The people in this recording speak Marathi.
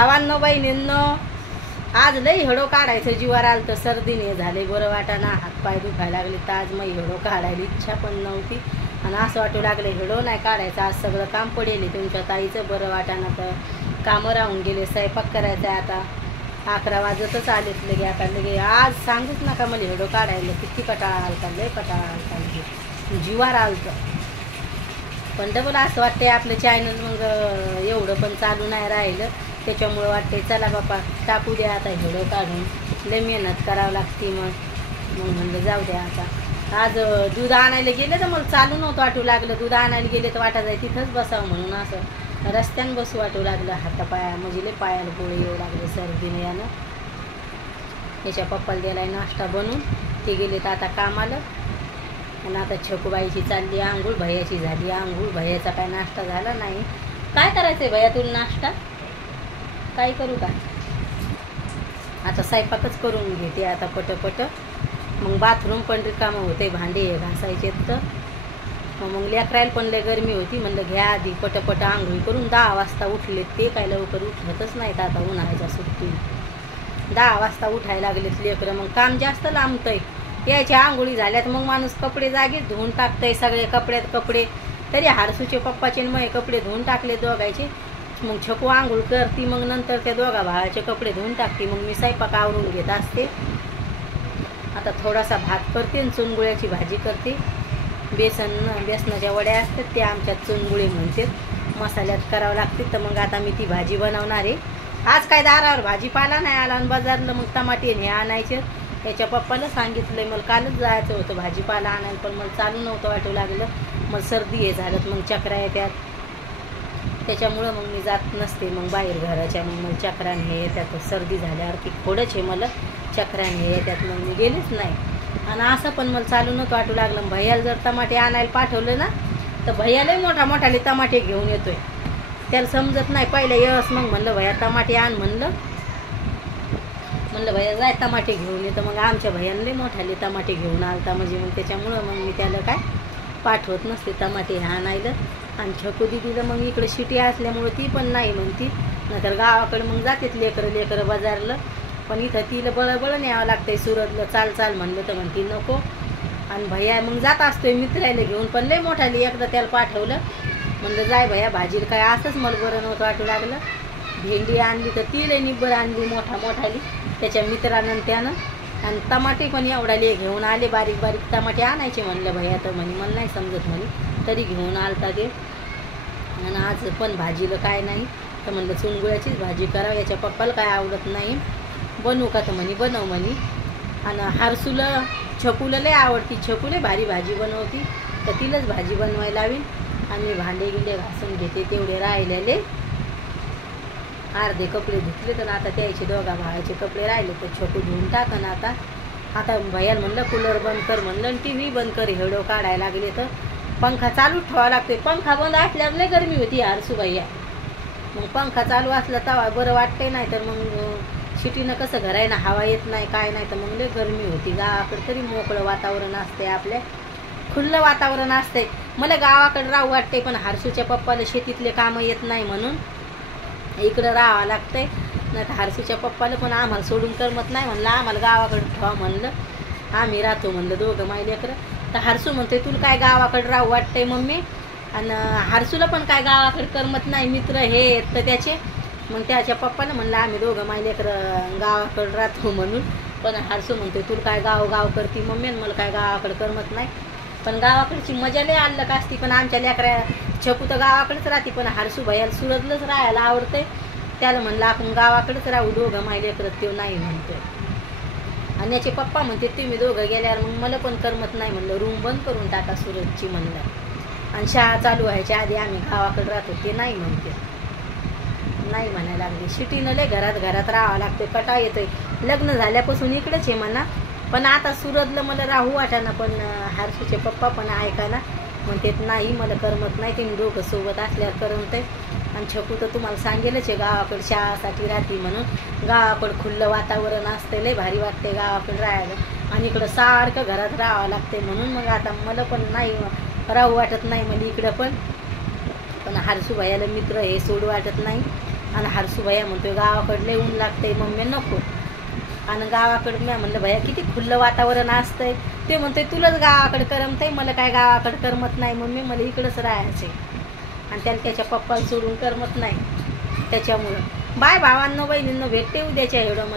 भावांनो बहिणींनो, आज लई हडो काढायचं जीवावर आलं तर सर्दीने झाले, बरं वाटाना, हातपाय दुखायला लागले. तर आज मग हडो काढायला इच्छा पण नव्हती आणि असं वाटू लागले हडो नाही काढायचं. आज सगळं काम पडेल. तुमच्या ताईचं बरं वाटाना तर कामं राहून गेले. स्वयंपाक करायचा आता 11 वाजतच आलेत लगे. आता लगे आज सांगूच नका मला हडो काढायला किती कटाळा आलता, लय कटाळा आलता, जीवावर आलतं. पण डबल असं वाटतंय आपलं चॅनल मग एवढं पण चालू नाही राहिलं. त्याच्यामुळं वाटते चला बापा टाकू द्या आता व्हिडिओ काढून, लय मेहनत करावं लागते. मग म्हणलं जाऊ द्या आता. आज दूध आणायला गेले तर मला चालू नव्हतं वाटू लागलं. दूध आणायला गेले तर वाटा जाय तिथंच बसावं म्हणून असं रस्त्यानं बसू वाटू लागलं. हातापाया म्हणजे लय पायाला गोळे येऊ लागले सर्दीने यानं. याच्या पप्पाला दिलाय नाश्ता बनवून, ते गेले तर आता कामाला. आणि आता छकूबाईची चालली आंघोळ, भैयाची झाली आंघोळ. भैयाचा काय नाश्ता झाला नाही. काय करायचंय भैया तुला नाश्ता? काय करू का? आता स्वयंपाकच करून घेते आता पटपट. मग बाथरूम पण रिकामं होते, भांडे घासायचे तर मग लेकरायला पण लय गरमी होती. म्हणलं घ्या आधी पटपट आंघोळी करून. 10 वाजता उठलेत ते, काय लवकर उठतच नाहीत आता उन्हाळ्याच्या सुट्टी. 10 वाजता उठायला लागलेत लेकरं. मग काम जास्त लांबतंय. यायच्या आंघोळी झाल्यात मग माणूस कपडे जागीच धुवून टाकतंय. सगळे कपडे तरी हारसूचे पप्पाचे मग कपडे धुवून टाकले दोघायचे. मग छकू आंघोळ करती, मग नंतर त्या दोघा भावाचे कपडे धुवून टाकते. मग मी स्वयंपाक आवरून घेत असते. आता थोडासा भात करते आणि चुनगुळ्याची भाजी करते. बेसनाच्या वड्या असतात ते आमच्यात चुनगुळे म्हणते, मसाल्यात करावं लागते. तर मग आता मी ती भाजी बनवणार आहे. आज काय दारावर भाजीपाला नाही आला आणि बाजारला मग टमाटे हे आणायचे. त्याच्या पप्पाला सांगितलंय, मला कालच जायचं होतं भाजीपाला आणायला, पण मला चालू नव्हतं वाटू लागलं. मग सर्दी हे झालं, मग चक्रा येत्यात, त्याच्यामुळं मग मी जात नसते मग बाहेर घराच्या. मग मला चक्रान हे येतात, सर्दी झाल्यावर ती खोडच आहे मला, चक्रान हे येतात. मग मी गेलेच नाही. आणि असं पण मला चालू नव्हतं वाटू लागलं. भैयाला जर टमाटे आणायला पाठवलं ना तर भैयालाही मोठाले टमाटे घेऊन येतोय. त्याला समजत नाही. पहिलं यस मग म्हणलं भैया टमाटे आण, म्हणलं भैया जाय टमाटे घेऊन येतं. मग आमच्या भैयाने मोठाले टमाटे घेऊन आलता म्हणजे मग त्याच्यामुळं मग मी त्याला काय पाठवत नसते टमाटे हे आणायला. आणि छकू दिदीला मग इकडं शिटी असल्यामुळं ती पण नाही म्हणती. नंतर गावाकडे मग जातात लेकरं बाजारला. पण इथं तिला बळबळ न्यावं लागतंय. सुरतला चाल म्हणलं तर म्हणती नको. आणि भैया मग जात असतोय मित्रायला घेऊन. पण लय मोठाली एकदा त्याला पाठवलं, म्हणलं जाय भैया भाजीला. काय असंच मला बरं नव्हतं वाटू लागलं. भेंडी आणली तर ती लय निब्बर आणली मोठाली त्याच्या मित्रानं त्यानं. आणि टमाटे पण एवढाले घेऊन आले, बारीक टमाटे आणायचे. म्हणलं भैया तर म्हणे मला नाही समजत म्हणे, तरी घेऊन आलता ते. आणि आज पण भाजीला काय नाही तर म्हणलं चुनगुळ्याचीच भाजी करावं. याच्या पप्पाला काय आवडत नाही. बनवू का तर म्हणे बनव म्हणे. आणि हारसूला छकूला लय आवडती, छकूला भारी भाजी बनवती, तर तिलाच भाजी बनवायला लावीन. आणि भांडे घासून घेते तेवढे राहिलेले. अर्धे कपडे धुतले तर आता त्याचे दोघा भावाचे कपडे राहिले तर छकू धुवून टाकन. आता भैयाला म्हणलं कूलर बंद कर म्हणलं आणि टी व्ही बंद कर. हेडो काढायला लागले तर पंखा चालूच ठेवावा लागते. पंखा बंद असल्यावर लय गरमी होती हारसू भैया. मग पंखा चालू असला तवा बरं वाटते, नाही तर मग शिटीनं कसं घरायनं हवा येत नाही काय नाही तर मग लय गरमी होती. गावाकडे तरी मोकळं वातावरण असते, आपल्या खुल्लं वातावरण असते. मला गावाकडे राहू वाटते, पण हारसूच्या पप्पाला शेतीतले कामं येत नाही म्हणून इकडं राहावं लागतंय. नाही तर हारसूच्या पप्पाला पण आम्हाला सोडून करमत नाही. म्हणलं आम्हाला गावाकडे ठेवा म्हणलं, आम्ही राहतो म्हणलं दोघं माय लेकरं. तर हारसू म्हणते तुला काय गावाकडे राहू वाटतंय मम्मी. आणि हारसूला पण काय गावाकडे करमत नाही, मित्र हे येत तर त्याचे. मग त्याच्या पप्पाला म्हणलं आम्ही दोघं माय लेकरं गावाकडे राहतो म्हणून. पण हारसू म्हणते तुला काय गाव करते मम्मी, आणि मला काय गावाकडे करमत नाही. पण गावाकडची मजा लय आलं असती. पण आमच्या लेकऱ्या छकू तर गावाकडेच राहते, पण हारसू भैयाला सुरतलंच राहायला आवडतंय. त्याला म्हणलं आपण गावाकडेच राहू दोघं माय लेकरं, तो नाही म्हणतोय. आणि याचे पप्पा म्हणते तुम्ही दोघं गेल्यावर मग मला पण करमत नाही. म्हणलं रूम बंद करून टाका सुरतची म्हणलं. आणि शाळा चालू व्हायच्या आधी आम्ही गावाकडे राहतो, ते नाही म्हणते. नाही म्हणायला लागले. शिटीनं लय घरात राहावं लागते, कटा येतोय. लग्न झाल्यापासून इकडेच आहे म्हणा, पण आता सुरतला मला राहू वाटाना. पण हारसूचे पप्पा पण ऐका ना, म्हणते नाही मला करमत नाही, तुम्ही दोघं सोबत असल्यावर करमतंय. आणि छकू तर तुम्हाला सांगेलच आहे गावाकडे शाळासाठी राहते म्हणून. गावाकडं खुल्लं वातावरण असतं, लय भारी वाटते गावाकडे राहायला. आणि इकडं सारखं घरात राहावं लागते म्हणून मग आता मला पण नाही राहू वाटत नाही मला इकडं पण. हारसू भैयाला मित्र हे सोडू वाटत नाही. आणि हरसू भैया म्हणतोय गावाकडले ऊन लागतंय मम्मी नको. आणि गावाकडं मी म्हणलं भैया किती खुल्लं वातावरण असतंय. ते म्हणतोय तुलाच गावाकडे करमतंय, मला काय गावाकडे करमत नाही मम्मी, मला इकडंच राहायचं आहे. आणि त्याला त्याच्या पप्पाला सोडून करमत नाही. त्याच्यामुळं बाय भावांनो बहिणींनो, भेटते उद्याच्या व्हिडिओमध्ये.